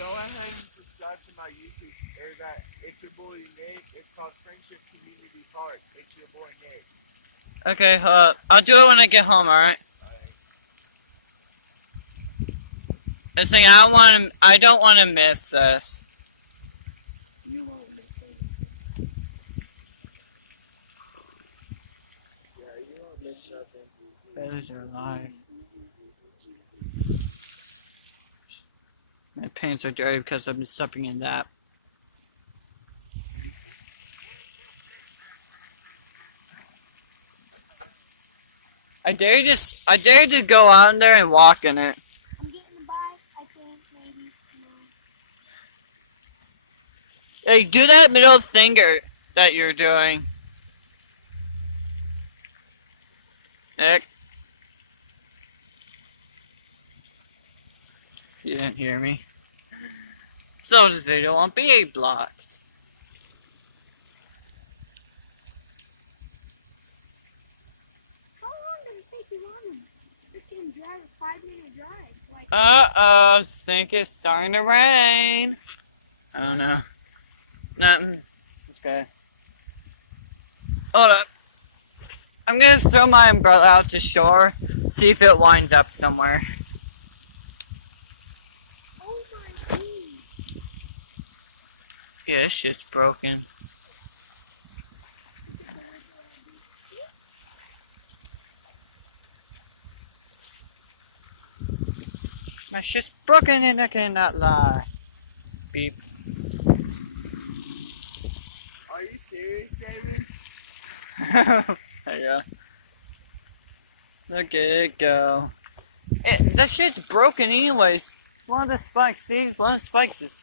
go ahead and subscribe to my YouTube. It's your boy Nick. It's called Friendship Community Park. It's your boy Nick. Okay, I'll do it when I get home, alright? Alright. It's like I don't want to miss this. You won't miss it. Yeah, you won't miss nothing. Feathers are alive. My pants are dirty because I've been stepping in that. I dare to go out there and walk in it. I'm getting a bite, I think, maybe. No. Hey, do that middle finger that you're doing. Nick? You didn't hear me. So this video won't be blocked. How long does it take you on them? Freaking drive, a 5-minute drive. Like, Uh-oh, think it's starting to rain. I don't know. Nothing. It's okay. Hold up. I'm gonna throw my umbrella out to shore, see if it winds up somewhere. oh my god. Yeah, this shit's broken. My shit's broken and I cannot lie. Beep. Are you serious, David? Yeah. Look at it go. That shit's broken anyways. One of the spikes, see? One of the spikes is...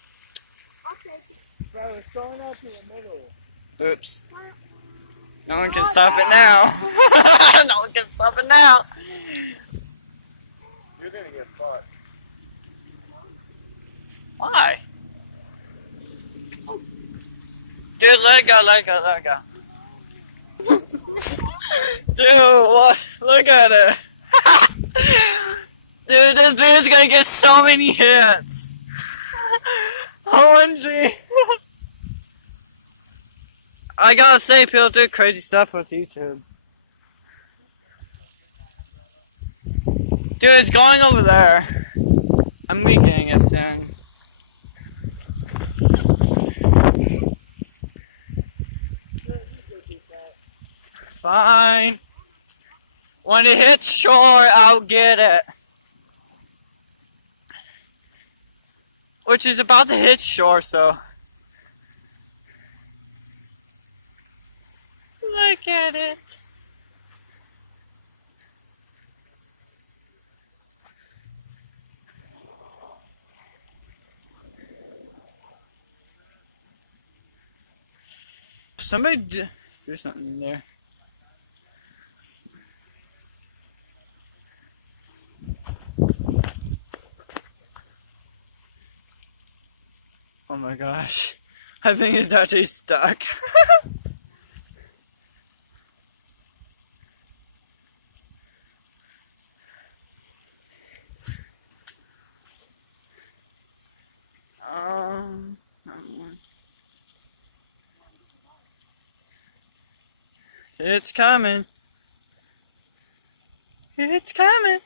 Okay. Bro, it's going up in the middle. Oops. No one can stop it now. No one can stop it now. You're gonna get fucked. Why? Dude, let it go, let it go, let it go. Dude, what? Look at it. Dude, this video's gonna get so many hits. OMG. I gotta say, people do crazy stuff with YouTube. Dude, it's going over there. I'm getting it soon. Fine. When it hits shore, I'll get it. Which is about to hit shore, so. Look at it. Somebody threw something in there. Oh my gosh. I think it's actually stuck. um, it's coming. It's coming.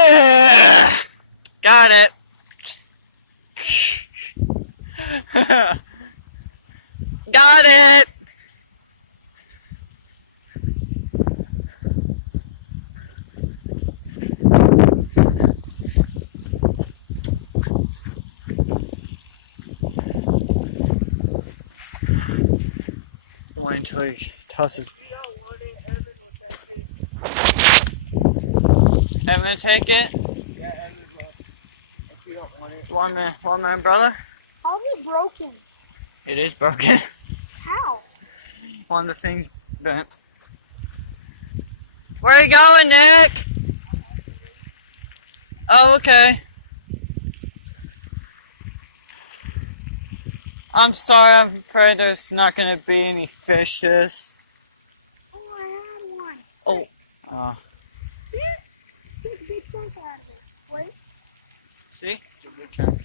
Yeah! Got it. Got it. Wait until he tosses. I'm gonna take it. Yeah, Evan will. If you don't want it. Want my umbrella? How is it broken? It is broken. How? One of the things bent. Where are you going, Nick? Oh, okay. I'm sorry, I'm afraid there's not gonna be any fishes. Oh, I had one. Oh. See? It's a good chunk.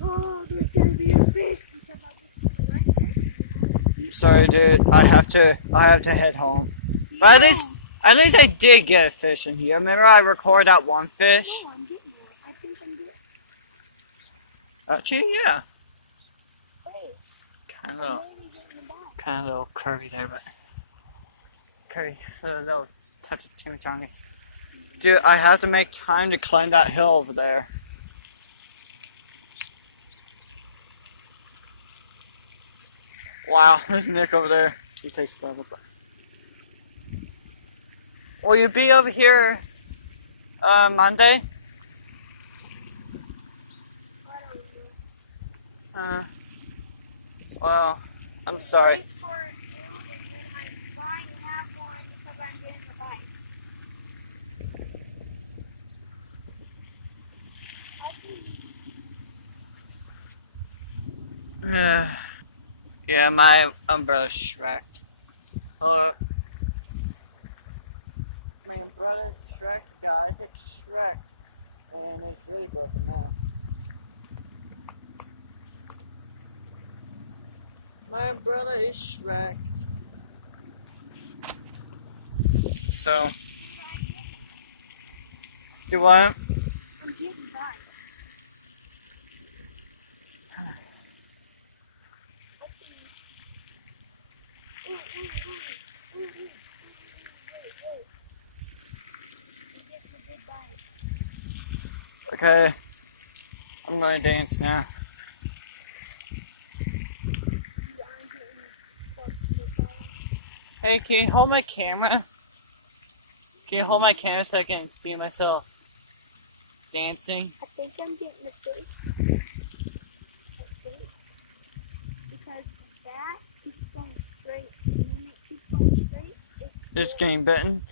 Oh, there's gonna be a fish. Sorry, dude. I have to head home. But at least I did get a fish in here. Remember I recorded that one fish? No, I'm getting one. I think I'm getting. Actually, yeah. Wait, Kind I'm of maybe getting the bite. a little curvy there, but curvy. A little touch of chimichangas. Dude, I have to make time to climb that hill over there. Wow, there's Nick over there. He takes forever. Will you be over here Monday? I don't know. Well, I'm sorry. Wait for you, and then I might have one because I'm getting the bite. I can. Yeah, my umbrella's Shrek. My umbrella's Shrek, guys. It's Shrek. And it's really broken now. My umbrella is Shrek. So, you what? I'm getting bite. Okay, I'm going to dance now. Hey, can you hold my camera? Can you hold my camera so I can see myself dancing? I think I'm getting the steak. Because that keeps going straight. And when it keeps going straight, It's getting bitten.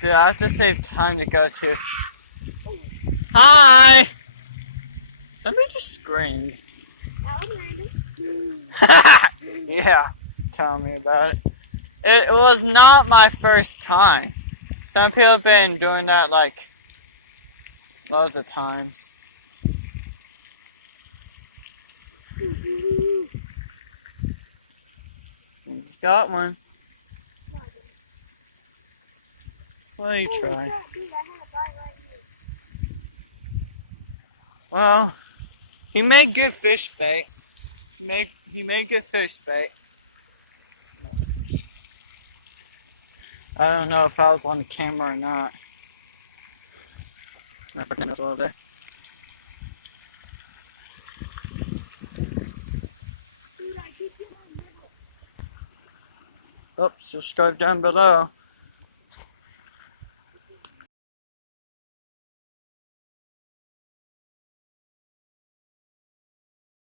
Dude, I have to save time to go to. Hi! Somebody just screamed. Yeah, tell me about it. It was not my first time. Some people have been doing that like loads of times. He's got one. Well, you try. Well, he made good fish bait. He made good fish bait. I don't know if I was on the camera or not. I pretend it's over there. Oh, subscribe down below.